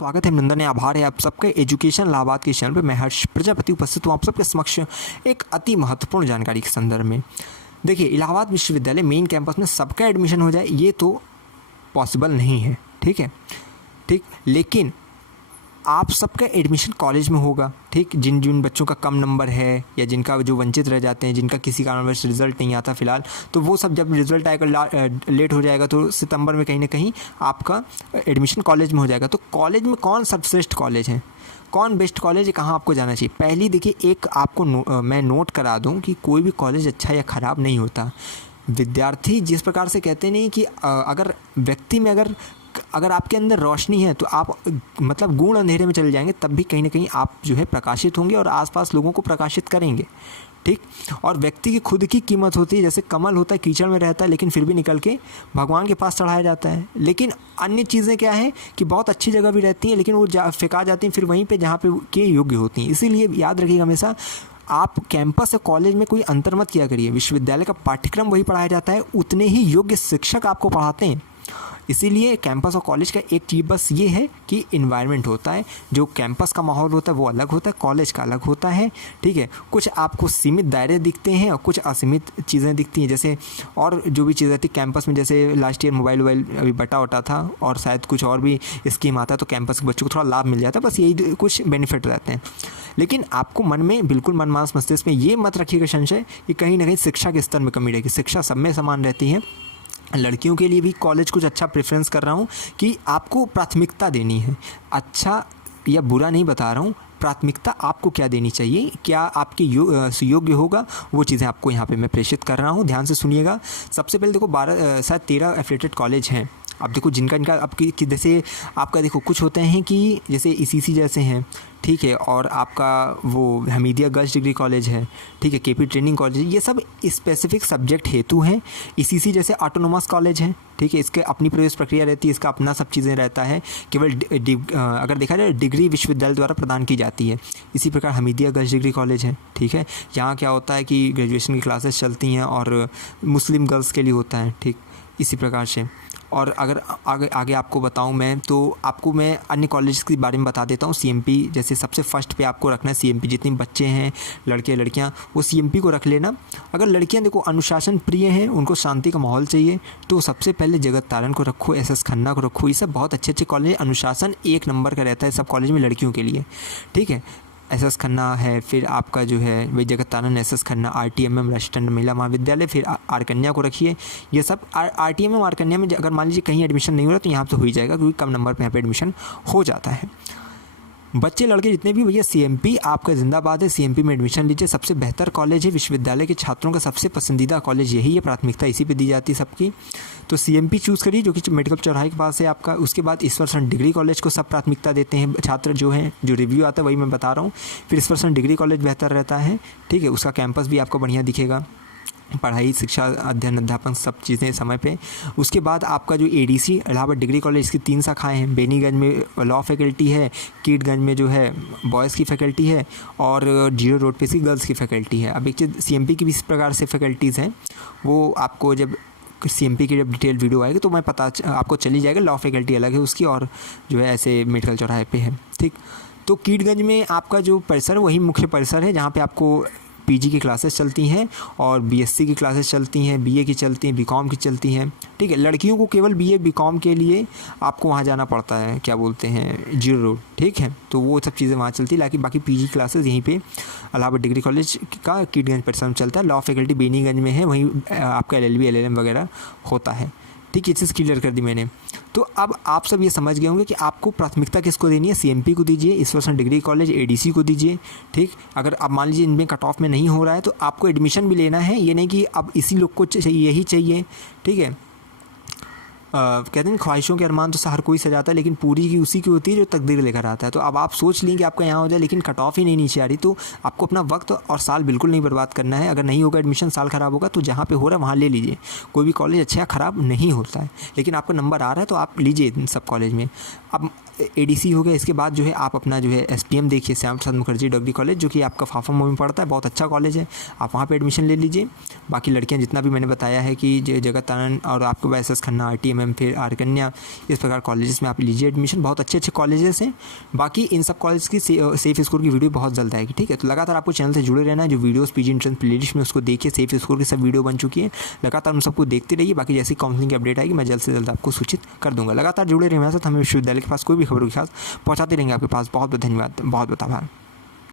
स्वागत है, नंदन है, आभार है आप सबके एजुकेशन इलाहाबाद के चैनल पे। मैं हर्ष प्रजापति उपस्थित हूँ आप सबके समक्ष एक अति महत्वपूर्ण जानकारी के संदर्भ में। देखिए, इलाहाबाद विश्वविद्यालय मेन कैंपस में सबका एडमिशन हो जाए ये तो पॉसिबल नहीं है, ठीक है, ठीक। लेकिन आप सबका एडमिशन कॉलेज में होगा, ठीक। जिन जिन बच्चों का कम नंबर है या जिनका जो वंचित रह जाते हैं, जिनका किसी कारणवश रिजल्ट नहीं आता फ़िलहाल, तो वो सब जब रिजल्ट आएगा लेट हो जाएगा तो सितंबर में कहीं ना कहीं आपका एडमिशन कॉलेज में हो जाएगा। तो कॉलेज में कौन सर्वश्रेष्ठ कॉलेज है, कौन बेस्ट कॉलेज है, कहाँ आपको जाना चाहिए। पहली देखिए, एक आपको मैं नोट करा दूँ कि कोई भी कॉलेज अच्छा या ख़राब नहीं होता। विद्यार्थी जिस प्रकार से कहते नहीं कि अगर व्यक्ति में अगर आपके अंदर रोशनी है तो आप मतलब गूढ़ अंधेरे में चले जाएंगे, तब भी कहीं ना कहीं आप जो है प्रकाशित होंगे और आसपास लोगों को प्रकाशित करेंगे, ठीक। और व्यक्ति की खुद की कीमत होती है, जैसे कमल होता है कीचड़ में रहता है लेकिन फिर भी निकल के भगवान के पास चढ़ाया जाता है। लेकिन अन्य चीज़ें क्या है कि बहुत अच्छी जगह भी रहती हैं लेकिन वो फेंका जाती हैं फिर वहीं पे जहाँ पे के योग्य होती हैं। इसीलिए याद रखिएगा हमेशा, आप कैंपस या कॉलेज में कोई अंतर मत किया करिए। विश्वविद्यालय का पाठ्यक्रम वही पढ़ाया जाता है, उतने ही योग्य शिक्षक आपको पढ़ाते हैं। इसीलिए कैंपस और कॉलेज का एक चीज़ बस ये है कि इन्वायरमेंट होता है, जो कैंपस का माहौल होता है वो अलग होता है, कॉलेज का अलग होता है, ठीक है। कुछ आपको सीमित दायरे दिखते हैं और कुछ असीमित चीज़ें दिखती हैं। जैसे और जो भी चीज़ें थी कैंपस में, जैसे लास्ट ईयर मोबाइल अभी बटा था और शायद कुछ और भी स्कीम आता है तो कैंपस के बच्चों को थोड़ा लाभ मिल जाता है, बस यही कुछ बेनिफिट रहते हैं। लेकिन आपको मन में बिल्कुल मनमास मस्तिष्क में ये मत रखिएगा संशय कि कहीं ना कहीं शिक्षा के स्तर में कमी रहेगी। शिक्षा सब में समान रहती है। लड़कियों के लिए भी कॉलेज कुछ अच्छा प्रेफरेंस कर रहा हूँ कि आपको प्राथमिकता देनी है। अच्छा या बुरा नहीं बता रहा हूँ, प्राथमिकता आपको क्या देनी चाहिए, क्या आपके योग्य होगा, वो चीज़ें आपको यहाँ पे मैं प्रेषित कर रहा हूँ। ध्यान से सुनिएगा। सबसे पहले देखो 13 एफिलिएटेड कॉलेज हैं। अब देखो जिनका आपकी जैसे आपका देखो कुछ होते हैं कि जैसे ईसीसी जैसे हैं, ठीक है, और आपका वो हमीदिया गर्ल्स डिग्री कॉलेज है, ठीक है, केपी ट्रेनिंग कॉलेज, ये सब स्पेसिफिक सब्जेक्ट हेतु हैं। ईसीसी जैसे ऑटोनोमस कॉलेज है, ठीक है, इसके अपनी प्रवेश प्रक्रिया रहती है, इसका अपना सब चीज़ें रहता है। केवल अगर देखा जाए डिग्री विश्वविद्यालय द्वारा प्रदान की जाती है। इसी प्रकार हमीदिया गर्ल्स डिग्री कॉलेज है, ठीक है, यहाँ क्या होता है कि ग्रेजुएशन की क्लासेस चलती हैं और मुस्लिम गर्ल्स के लिए होता है, ठीक, इसी प्रकार से। और अगर आगे आपको बताऊं मैं तो आपको मैं अन्य कॉलेज के बारे में बता देता हूं। सीएमपी जैसे सबसे फर्स्ट पे आपको रखना है सीएमपी। जितने बच्चे हैं लड़के लड़कियां वो सीएमपी को रख लेना। अगर लड़कियां देखो अनुशासन प्रिय हैं, उनको शांति का माहौल चाहिए, तो सबसे पहले जगत तारण को रखो, एसएस खन्ना को रखो। ये सब बहुत अच्छे अच्छे कॉलेज, अनुशासन 1 नंबर का रहता है सब कॉलेज में लड़कियों के लिए, ठीक है। एसएस खन्ना है, फिर आपका जो है वही जगत तारण, एसएस खन्ना, आरटीएमएम राष्ट्रचंद्र महिला महाविद्यालय, फिर आर कन्या को रखिए। ये सब आरटीएमएम आर कन्या में अगर मान लीजिए कहीं एडमिशन नहीं हो रहा तो यहाँ तो हो ही जाएगा क्योंकि कम नंबर पर यहाँ पे एडमिशन हो जाता है। बच्चे लड़के जितने भी भैया, सीएमपी आपका जिंदाबाद है, सीएमपी में एडमिशन लीजिए। सबसे बेहतर कॉलेज है, विश्वविद्यालय के छात्रों का सबसे पसंदीदा कॉलेज यही है, प्राथमिकता इसी पे दी जाती है सबकी। तो सीएमपी चूज़ करिए जो कि मेडिकल चौराहे के पास है आपका। उसके बाद ईश्वरसन डिग्री कॉलेज को सब प्राथमिकता देते हैं छात्र जो हैं, जो रिव्यू आता है वही मैं बता रहा हूँ। फिर ईश्वरसन डिग्री कॉलेज बेहतर रहता है, ठीक है, उसका कैंपस भी आपको बढ़िया दिखेगा, पढ़ाई शिक्षा अध्ययन अध्यापन सब चीज़ें समय पे। उसके बाद आपका जो एडीसी इलाहाबाद डिग्री कॉलेज, इसकी 3 शाखाएं हैं। बेनीगंज में लॉ फैकल्टी है, कीटगंज में जो है बॉयज़ की फैकल्टी है और जीरो रोड पे इसकी गर्ल्स की फैकल्टी है। अब एक चीज़ सीएमपी की भी इस प्रकार से फैकल्टीज़ हैं, वो आपको जब सीएमपी की जब डिटेल वीडियो आएगी तो मैं आपको चली जाएगा। लॉ फैकल्टी अलग है उसकी और जो है ऐसे मेडिकल चौराहे पे है, ठीक। तो कीटगंज में आपका जो परिसर वही मुख्य परिसर है जहाँ पे आपको पीजी की क्लासेस चलती हैं और बीएससी की क्लासेस चलती हैं, बीए की चलती हैं, बीकॉम की चलती हैं, ठीक है। लड़कियों को केवल बीए बीकॉम के लिए आपको वहाँ जाना पड़ता है, क्या बोलते हैं, जीरो रोड, ठीक है। तो वो सब चीज़ें वहाँ चलती है, लेकिन बाकी पीजी क्लासेस यहीं पे इलाहाबाद डिग्री कॉलेज का कीटगंज परिसर में चलता है। लॉ फैकल्टी बेनीगंज में है, वहीं आपका एलएलबी एलएलएम वगैरह होता है, ठीक। ये चीज़ क्लियर कर दी मैंने। तो अब आप सब ये समझ गए होंगे कि आपको प्राथमिकता किसको देनी है। सीएमपी को दीजिए, ईश्वरसन डिग्री कॉलेज, एडीसी को दीजिए, ठीक। अगर आप मान लीजिए इनमें कट ऑफ में नहीं हो रहा है तो आपको एडमिशन भी लेना है, ये नहीं कि अब इसी लोग को चाहिए यही चाहिए, ठीक है। कहते हैं ख्वाहिशों के अरमान तो हर कोई सजाता है लेकिन पूरी की उसी की होती है जो तकदीर लेकर आता है। तो अब आप सोच लें कि आपका यहाँ हो जाए लेकिन कट ऑफ ही नहीं नीचे आ रही, तो आपको अपना वक्त और साल बिल्कुल नहीं बर्बाद करना है। अगर नहीं होगा एडमिशन, साल ख़राब होगा, तो जहाँ पे हो रहा है वहाँ ले लीजिए। कोई भी कॉलेज अच्छा या ख़राब नहीं होता है, लेकिन आपका नंबर आ रहा है तो आप लीजिए सब कॉलेज में। अब एडीसी हो गया, इसके बाद जो है आप अपना जो है एसपीएम देखिए, श्याम प्रसाद मुखर्जी डिग्री कॉलेज, जो कि आपका फाफा में पड़ता है, बहुत अच्छा कॉलेज है, आप वहाँ पे एडमिशन ले लीजिए। बाकी लड़कियाँ जितना भी मैंने बताया है कि जगत तारण और आपके पास एसएस खन्ना, आरटीएम DMM, फिर आर्य कन्या, इस प्रकार कॉलेजेस में आप लीजिए एडमिशन। बहुत अच्छे अच्छे कॉलेजेस हैं। बाकी इन सब कॉलेज की सेफ स्कोर की वीडियो बहुत जल्द आएगी, ठीक है। तो लगातार आपको चैनल से जुड़े रहना है। जो वीडियोस पीजी एंट्रेंस प्लेलिस्ट में उसको देखिए, सेफ स्कोर की सब वीडियो बन चुकी है, लगातार उन सबको देखते रहिए। बाकी जैसी काउंसलिंग की अपडेट आएगी मैं जल्द से जल्द आपको सूचित कर दूंगा। लगातार जुड़े रहिए मेरे साथ। हमें विश्वविद्यालय के पास कोई भी खबर के साथ पहुँचाते रहेंगे आपके पास। बहुत बहुत धन्यवाद, बहुत बहुत आभार।